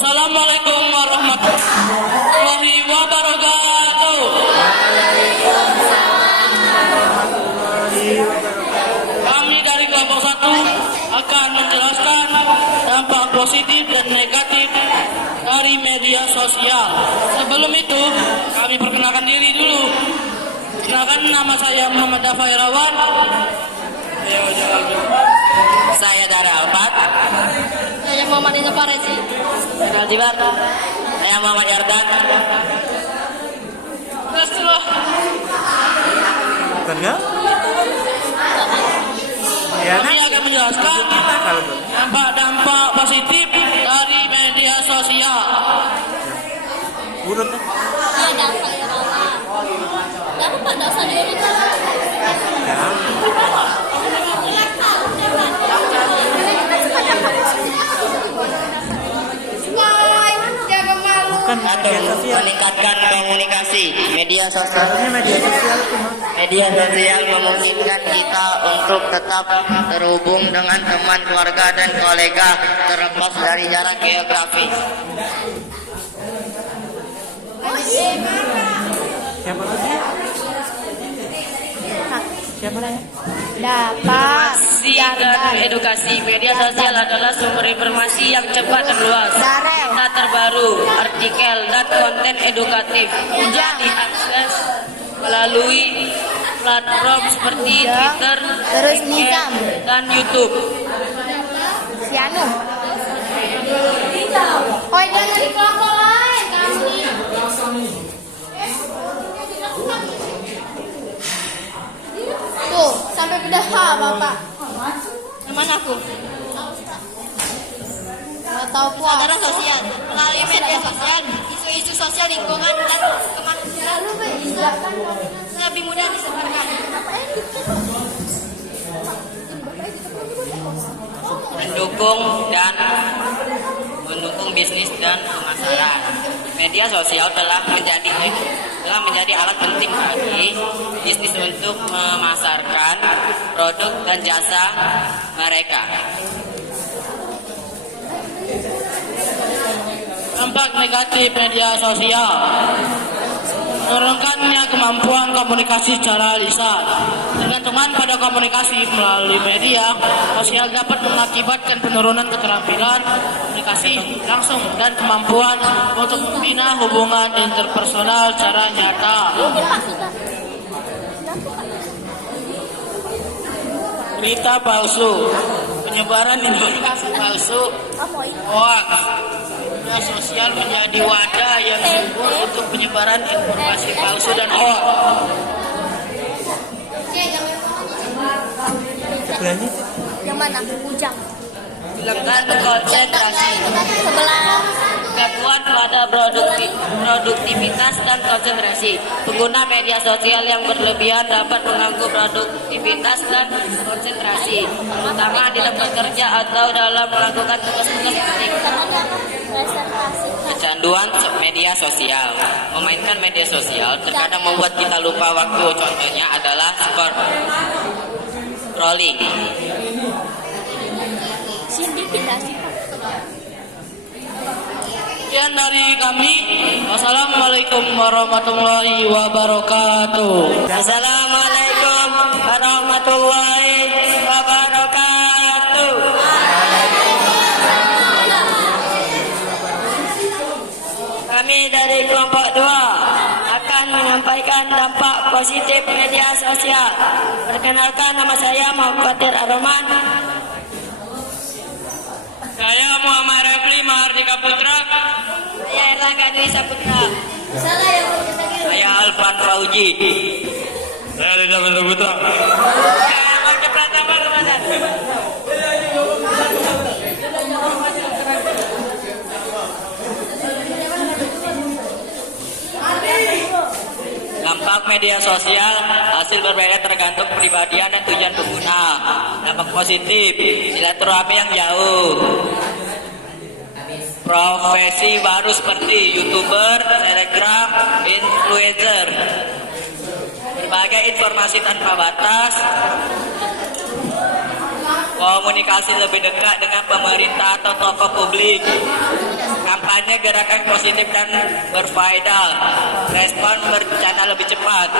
Assalamualaikum warahmatullahi wabarakatuh. Kami dari kelompok 1 akan menjelaskan dampak positif dan negatif dari media sosial. Sebelum itu, kami perkenalkan diri dulu. Perkenalkan, nama saya Muhammad Dafa Irawan. Saya Dara Alfat. Saya Muhammad Isa Faresi. Saya Jibar. Saya Muhammad Yardan. Rasulullah. Benar? Ya, Kami akan menjelaskan dampak positif dari media sosial. urut. Ada saya Rama. Kamu pada saya ini kan? Bukan media sosial. Meningkatkan komunikasi. Media sosial. Ini media sosial cuma. Media sosial memungkinkan kita untuk tetap terhubung dengan teman, keluarga, dan kolega terlepas dari jarak geografis. Siapa lagi? Siapa lagi? Dapat. Informasi dan edukasi. Media sosial adalah sumber informasi yang cepat dan luas. Berita terbaru, artikel, dan konten edukatif mudah diakses melalui platform seperti Twitter, LinkedIn, dan YouTube. Sianu. Oh, jangan di kelompok lain kami. Tuh, sampai beda H, Bapak. Mana aku? Tahu saudara sosial melalui media sosial, isu-isu sosial lingkungan dan kemanusiaan lebih mudah disebarkan. Mendukung bisnis dan pemasaran. Media sosial telah menjadi alat penting bagi bisnis untuk memasarkan produk dan jasa mereka. Dampak negatif media sosial: menurunkannya kemampuan komunikasi secara lisan. Tergantungan pada komunikasi melalui media sosial dapat mengakibatkan penurunan keterampilan komunikasi langsung dan kemampuan untuk membina hubungan interpersonal secara nyata. Berita palsu, penyebaran informasi palsu, hoax. Media sosial menjadi wadah yang subur untuk penyebaran informasi palsu dan hoax. Sebelahnya Yang mana? Ujang. Silakan konsentrasi. Sebelah. Gangguan pada produktivitas dan konsentrasi. Pengguna media sosial yang berlebihan dapat mengganggu produktivitas dan konsentrasi, terutama di tempat kerja atau dalam melakukan tugas-tugas penting. Kecanduan media sosial. Memainkan media sosial terkadang membuat kita lupa waktu. Contohnya adalah scrolling. Sekian dari kami. Wassalamualaikum warahmatullahi wabarakatuh. Assalamualaikum warahmatullahi wabarakatuh. Kami dari kelompok 2 akan menyampaikan dampak positif media sosial. Perkenalkan, nama saya Muhammad Ar-Rahman. Saya Muhammad Refli Mahardika Putra. Saya Erlangga Dwi Saputra. Saya Alfan Fauji. Saya Rida Bentuk Putra. Dampak media sosial hasil berbeda tergantung kepribadian dan tujuan pengguna. Dampak positif, silaturahmi yang jauh. Profesi baru seperti YouTuber, Telegram, influencer. Berbagai informasi tanpa batas. Komunikasi lebih dekat dengan pemerintah atau tokoh publik. kampanye gerakan positif dan berfaedah, respon berencana lebih cepat.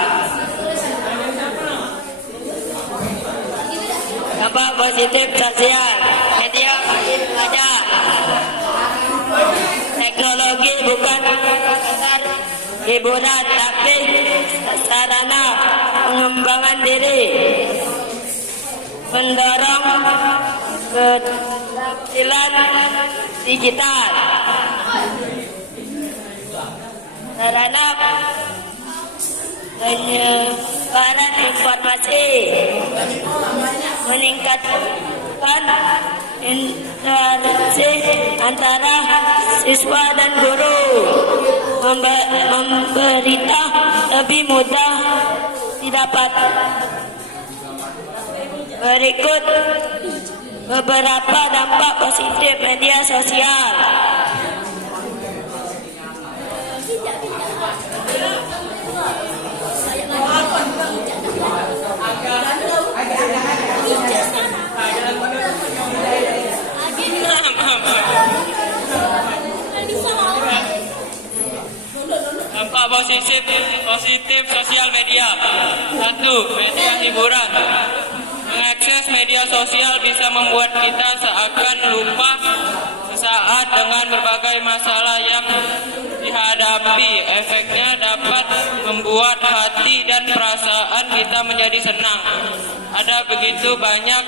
Dampak positif sosial, media makin ada. Teknologi bukan sekedar hiburan, tapi sarana pengembangan diri, mendorong keterampilan digital, sarana penyebaran informasi, meningkatkan interaksi antara siswa dan guru, memberita lebih mudah didapat. Berikut beberapa dampak positif media sosial. Dampak positif sosial media. 1. Media hiburan. Mengakses media sosial bisa membuat kita seakan lupa sesaat dengan berbagai masalah yang dihadapi. Efeknya dapat membuat hati dan perasaan kita menjadi senang. Ada begitu banyak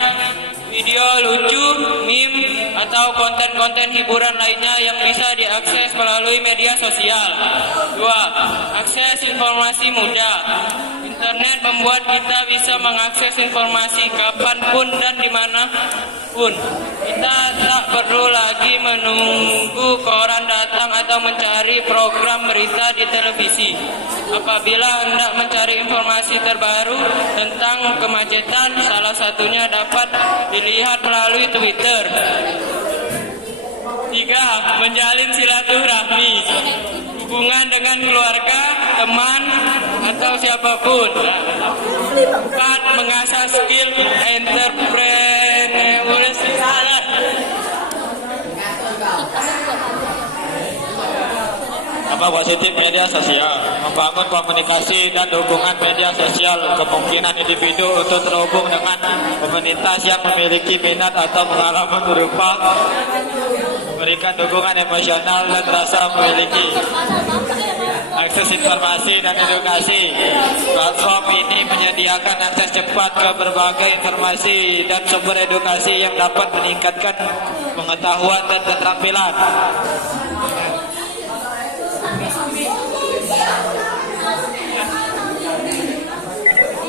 video lucu, meme, atau konten-konten hiburan lainnya yang bisa diakses melalui media sosial. 2. Akses informasi mudah. Internet membuat kita bisa mengakses informasi kapanpun dan dimanapun. Kita tak perlu lagi menunggu koran datang atau mencari program berita di televisi. Apabila hendak mencari informasi terbaru tentang kemacetan, salah satunya dapat dilihat melalui Twitter. 3. Menjalin silaturahmi. Hubungan dengan keluarga, teman, atau siapapun. 4. Mengasah skill entrepreneurship. Dampak positif media sosial, membangun komunikasi dan dukungan media sosial, kemungkinan individu untuk terhubung dengan komunitas yang memiliki minat atau pengalaman berupa memberikan dukungan emosional dan rasa memiliki akses informasi dan edukasi. Platform ini menyediakan akses cepat ke berbagai informasi dan sumber edukasi yang dapat meningkatkan pengetahuan dan keterampilan.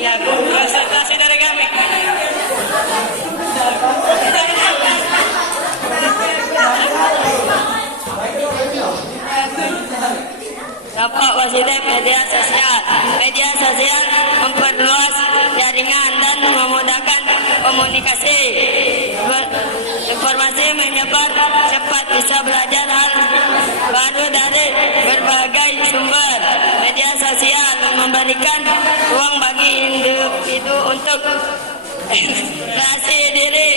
Ya, presentasi dari kami. Dampak positif media sosial. Media sosial memperluas jaringan dan memudahkan komunikasi. Informasi menyebar cepat, bisa belajar hal baru dari berbagai sumber. Media sosial memberikan ruang bagi individu untuk ekspresi diri.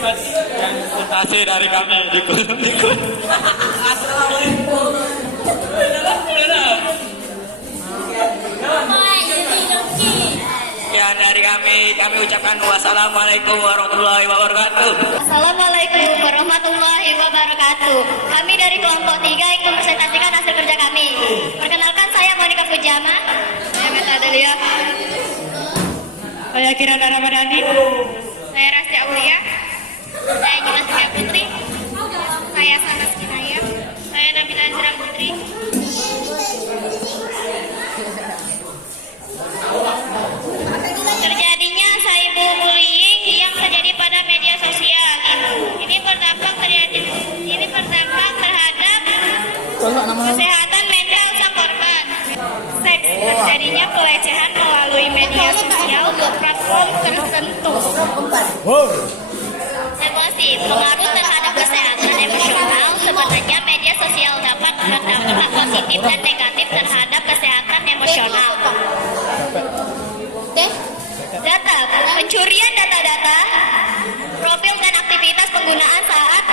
Presentasi dari kami dikut. Ya, dari kami ucapkan wassalamualaikum warahmatullahi wabarakatuh. Assalamualaikum warahmatullahi wabarakatuh. Kami dari kelompok 3 ingin mempresentasikan hasil kerja kami. Perkenalkan, saya Monika Pujama. Saya Meta Adelia. Saya Kirana Ramadhani. Saya Rasti Aulia. Saya Gita Surya Putri. Saya Sanas Kinaya. Saya Nabila Azra Putri. Terjadinya cyberbullying yang terjadi pada media sosial. Ini berdampak terhadap kesehatan mental sang korban. Seks, terjadinya pelecehan melalui media sosial platform tertentu. Emosi, pengaruh terhadap kesehatan emosional. Sebenarnya media sosial dapat berdampak positif dan negatif terhadap kesehatan emosional. Data, pencurian data-data, profil dan aktivitas penggunaan saat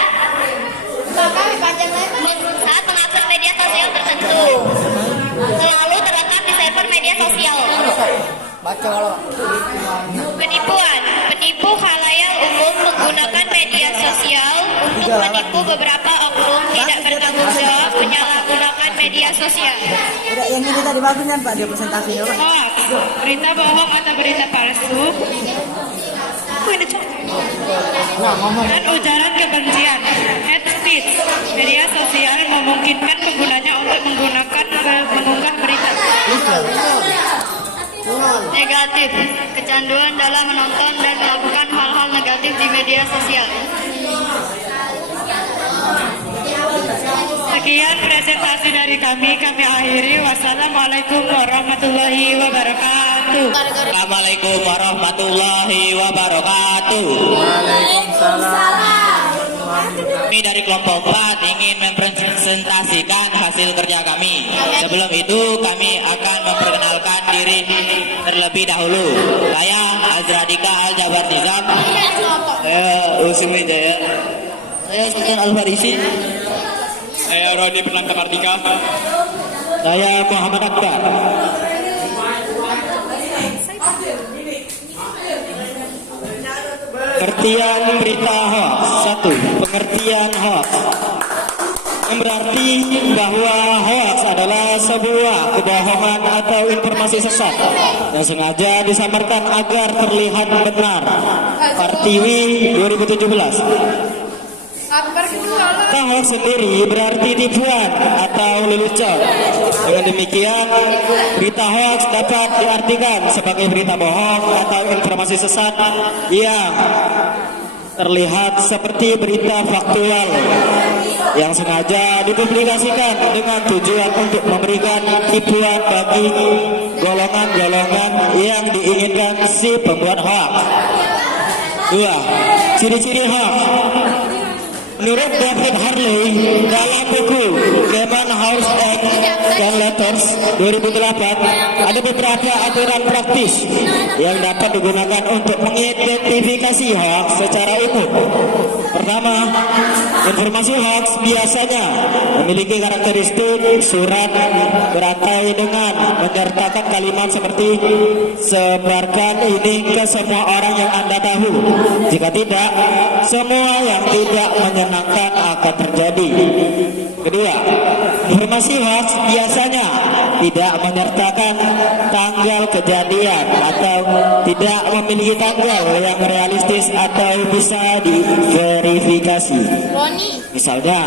mengakses media sosial tertentu, selalu terletak di server media sosial. Penipuan, penipu khalayak umum menggunakan media sosial untuk menipu beberapa oknum tidak bertanggung jawab menyalahgunakan media sosial. Yang ini tadi bagus kan Pak, dia presentasinya Pak. Hoax, berita bohong atau berita palsu, dan ujaran kebencian, hate speech. Media sosial memungkinkan penggunanya untuk mengunggah berita negatif, kecanduan dalam menonton dan melakukan hal-hal negatif di media sosial. Sekian presentasi dari kami akhiri. Wassalamualaikum warahmatullahi wabarakatuh. Assalamualaikum warahmatullahi wabarakatuh. Kami dari kelompok 4 ingin mempresentasikan hasil kerja kami. Sebelum itu kami akan memperkenalkan diri terlebih dahulu. Saya Azradika Al-Jabar Nizam. Saya Usim Wijaya. Saya Sultan Al-Farisi. Saya Rodi Pernanta Kartika. Saya Muhammad Akbar. Pengertian berita hoax. 1. Pengertian hoax yang berarti bahwa hoax adalah sebuah kebohongan atau informasi sesat yang sengaja disamarkan agar terlihat benar. Pertiwi 2017. Hoax sendiri berarti tipuan atau lelucon. Dengan demikian, berita hoax dapat diartikan sebagai berita bohong atau informasi sesat yang terlihat seperti berita faktual yang sengaja dipublikasikan dengan tujuan untuk memberikan tipuan bagi golongan-golongan yang diinginkan si pembuat hoax. 2. Ciri-ciri hoax. Menurut David Harley dalam buku Gaman House Act dan Letters 2008, ada beberapa aturan praktis yang dapat digunakan untuk mengidentifikasi hoax secara umum. Pertama, informasi hoax biasanya memiliki karakteristik surat berantai dengan menyertakan kalimat seperti sebarkan ini ke semua orang yang Anda tahu. Jika tidak, semua yang tidak menyenangkan akan terjadi. Kedua, informasi hoax biasanya tidak menyertakan tanggal kejadian atau tidak memiliki tanggal yang realistis atau bisa diverifikasi. Misalnya,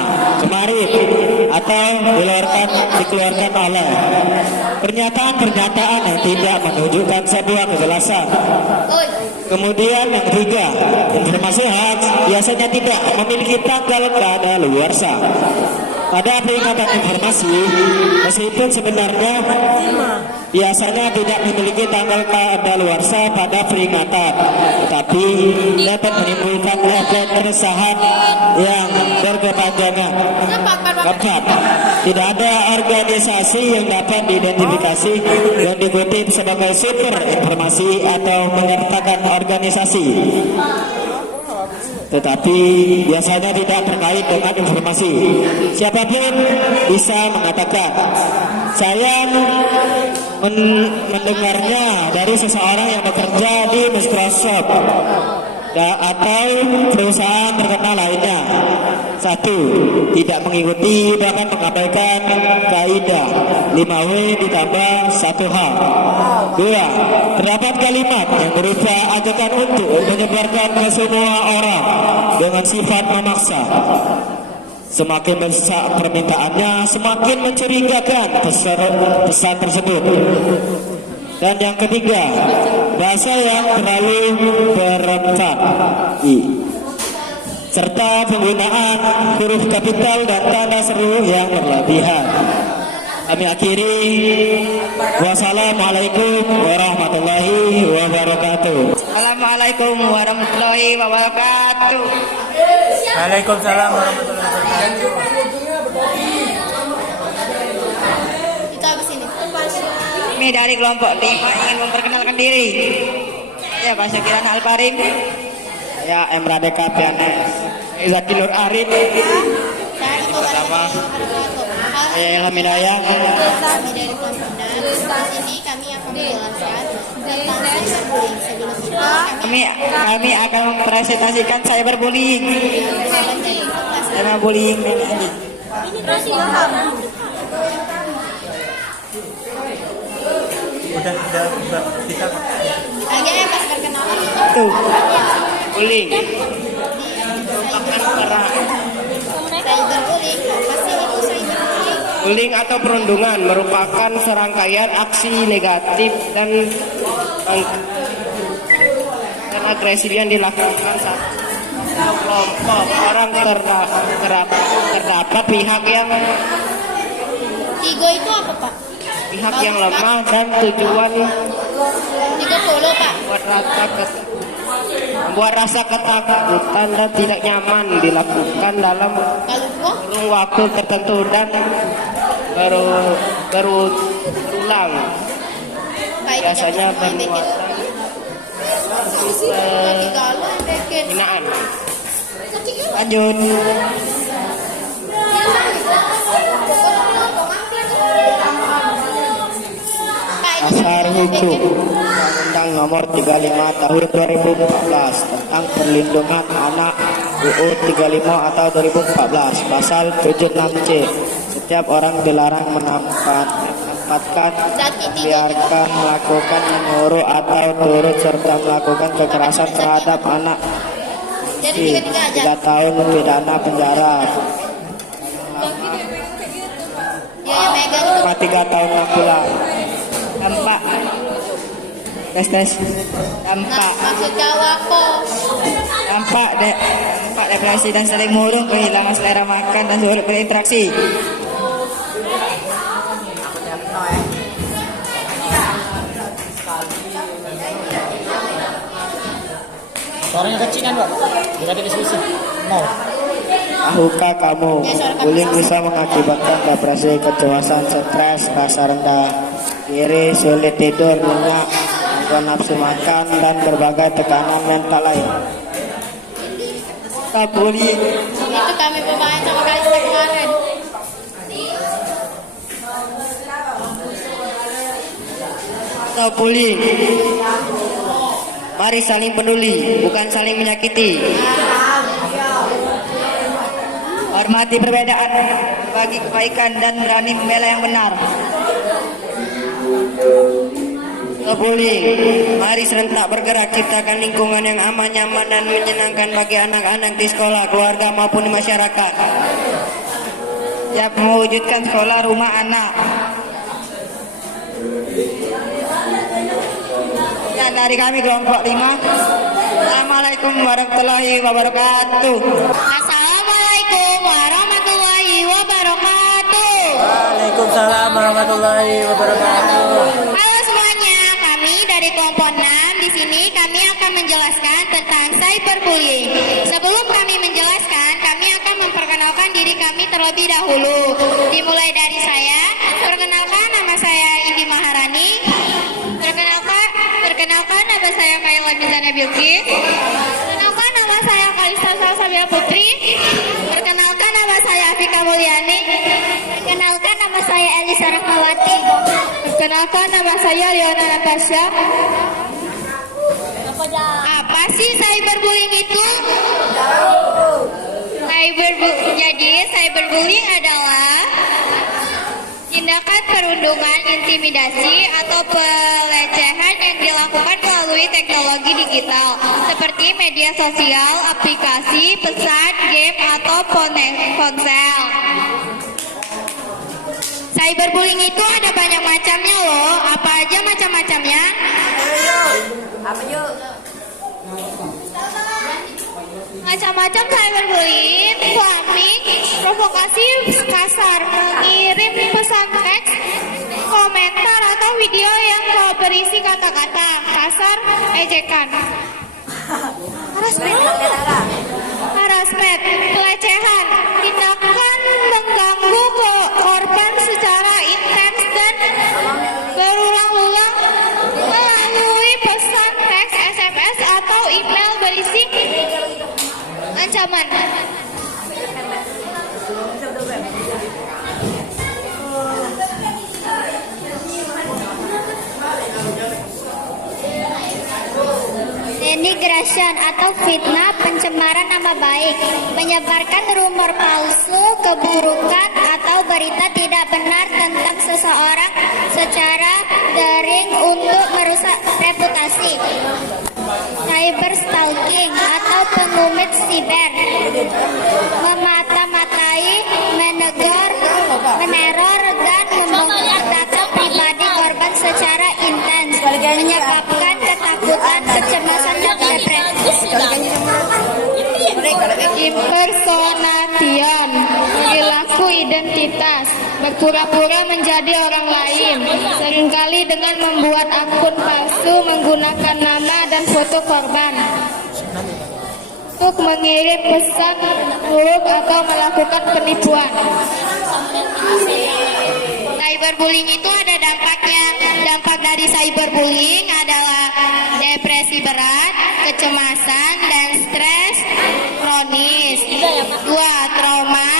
kemarin atau dikeluarkan oleh pernyataan-pernyataan yang tidak menunjukkan sebuah kejelasan. Kemudian yang ketiga, informasi hoax biasanya tidak memiliki tanggal kadaluarsa. Pada peringatan informasi, meskipun sebenarnya biasanya tidak memiliki tanggal kadaluarsa pada peringatan, tetapi dapat menimbulkan efek keresahan yang berkepanjangan. Keempat, tidak ada organisasi yang dapat diidentifikasi dan dikutip sebagai sumber informasi atau menyertakan organisasi, tetapi biasanya tidak terkait dengan informasi. Siapapun bisa mengatakan, saya mendengarnya dari seseorang yang bekerja di Microsoft atau perusahaan terkenal lainnya. 1. Tidak mengikuti bahkan mengabaikan kaidah 5W ditambah 1H. 2. Terdapat kalimat yang berupa ajakan untuk menyebarkan ke semua orang dengan sifat memaksa. Semakin besar permintaannya, semakin mencurigakan pesan tersebut. Dan yang ketiga, bahasa yang terlalu berempat serta penggunaan huruf kapital dan tanda seru yang berlebihan. Kami akhiri. Wassalamualaikum warahmatullahi wabarakatuh. Assalamualaikum warahmatullahi wabarakatuh. Waalaikumsalam warahmatullahi wabarakatuh. Kami dari kelompok 5 ingin memperkenalkan diri. Ya, Bahasa Kirana Alparim. Ya, Emradeka Pianes. Zaki Nur Arif. Pertama, saya Ilham Hidayah. Kami dari Komponas. Di sini kami akan menjelaskan tentang cyberbullying. Sebelum itu Kami akan mempresentasikan cyberbullying. Karena bullying ini. Udah bisa. aja ya pas perkenalan. Tuh. Bullying. Cyberbullying, apa sih itu cyberbullying? Bullying atau perundungan merupakan serangkaian aksi negatif dan agresif yang dilakukan satu kelompok orang terdapat pihak yang Tiga itu apa Pak? lemah dan tujuan 30 Pak. membuat rasa ketakutan dan tidak nyaman dilakukan dalam Kalau kurun waktu tertentu dan berulang, biasanya bermuatan hinaan. Lanjut. Dasar hukum Undang-Undang Nomor 35 Tahun 2014 tentang Perlindungan Anak UU 35 atau 2014 Pasal 76C. Setiap orang dilarang menempatkan, biarkan, melakukan, menyuruh atau turut serta melakukan kekerasan terhadap anak. Jadi 3 tahun pidana penjara. dia yang megang itu. 3 tahun 6 bulan. Dampak. Tes. Dampak. Maksud Jawa kok. Dampak depresi dan saling murung, kehilangan selera makan dan sulit berinteraksi. Suaranya kecil kan, Pak? Tidak ada diskusi. Mau. Tahukah kamu, bullying bisa mengakibatkan depresi, kecemasan, stres, rasa rendah diri, sulit tidur, nyenyak, gangguan nafsu makan, dan berbagai tekanan mental lain. Bullying. Itu kami pemain sama kali kemarin. Bullying. Mari saling peduli, bukan saling menyakiti. Hormati perbedaan, bagi kebaikan dan berani membela yang benar. Bullying. Mari serentak bergerak ciptakan lingkungan yang aman, nyaman dan menyenangkan bagi anak-anak di sekolah, keluarga maupun di masyarakat. Siap mewujudkan sekolah rumah anak. Dan dari kami kelompok 5. Assalamualaikum warahmatullahi wabarakatuh. Assalamualaikum warahmatullahi wabarakatuh. Waalaikumsalam warahmatullahi wabarakatuh. Halo semuanya, kami dari kelompok 6. Di sini kami akan menjelaskan tentang cyberbullying. Sebelum kami menjelaskan, kami akan memperkenalkan diri kami terlebih dahulu. Dimulai dari saya. Perkenalkan, nama saya Indi Maharani. Perkenalkan, nama saya Kaila Mizana Bilqis. Perkenalkan, nama saya Kalista Salsabila Putri. Perkenalkan, nama saya Afika Mulyani. Perkenalkan, nama saya Elisa Rahmawati. Perkenalkan, nama saya Leona Natasha. Apa sih cyberbullying itu? Jadi cyberbullying adalah tindakan perundungan, intimidasi, atau pelecehan yang dilakukan melalui teknologi digital seperti media sosial, aplikasi, pesan, game, atau ponsel. Cyberbullying itu ada banyak macamnya loh. Apa aja macam-macamnya? Macam-macam cyberbullying, flaming, provokasi kasar, mengirim pesan teks, komentar atau video yang berisi kata-kata kasar, ejekan. Harassment, pelecehan, tindakan mengganggu korban secara intens dan berulang-ulang melalui pesan teks, SMS, defamation atau fitnah, pencemaran nama baik, menyebarkan rumor palsu, keburukan atau berita tidak benar tentang seseorang secara daring untuk merusak reputasi. Cyber stalking atau pengumit siber, memata-matai, meneror dan membongkar data pribadi korban secara intens, menyebabkan ketakutan, kecemasan dan depresi. Impersonation, perilaku identitas, berpura-pura menjadi orang lain, seringkali dengan membuat akun palsu menggunakan nama dan foto korban untuk mengirim pesan buruk atau melakukan penipuan. Cyberbullying itu ada dampaknya. Dampak dari cyberbullying adalah depresi berat, kecemasan, dan stres kronis. 2. Trauma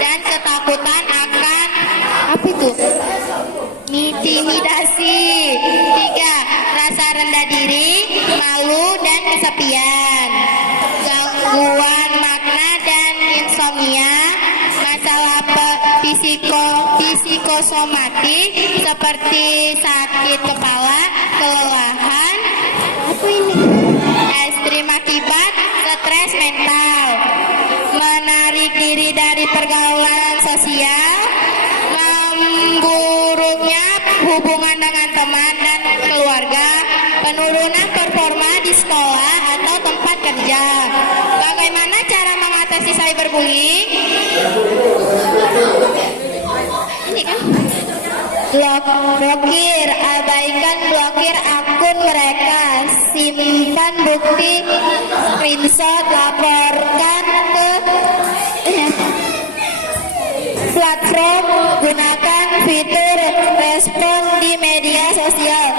dan ketakutan akan apa itu? Intimidasi. 3. Rasa rendah diri, malu, dan kesepian. Gangguan makna dan insomnia, masalah psikosomatik seperti sakit kepala, kelelahan, ekstrim akibat stres mental, menarik diri dari pergaulan sosial, memburuknya hubungan dengan teman dan keluarga, penurunan performa di sekolah atau tempat kerja. Bagaimana cara mengatasi cyberbullying? Ini kan? Blokir, abaikan blokir akun mereka, simpan bukti screenshot, laporkan ke platform, gunakan fitur respon di media sosial,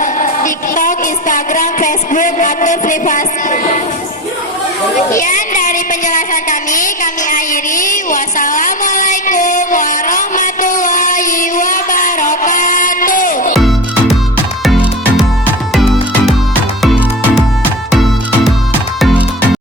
TikTok, Instagram, Facebook, atur privasi. Sekian dari penjelasan kami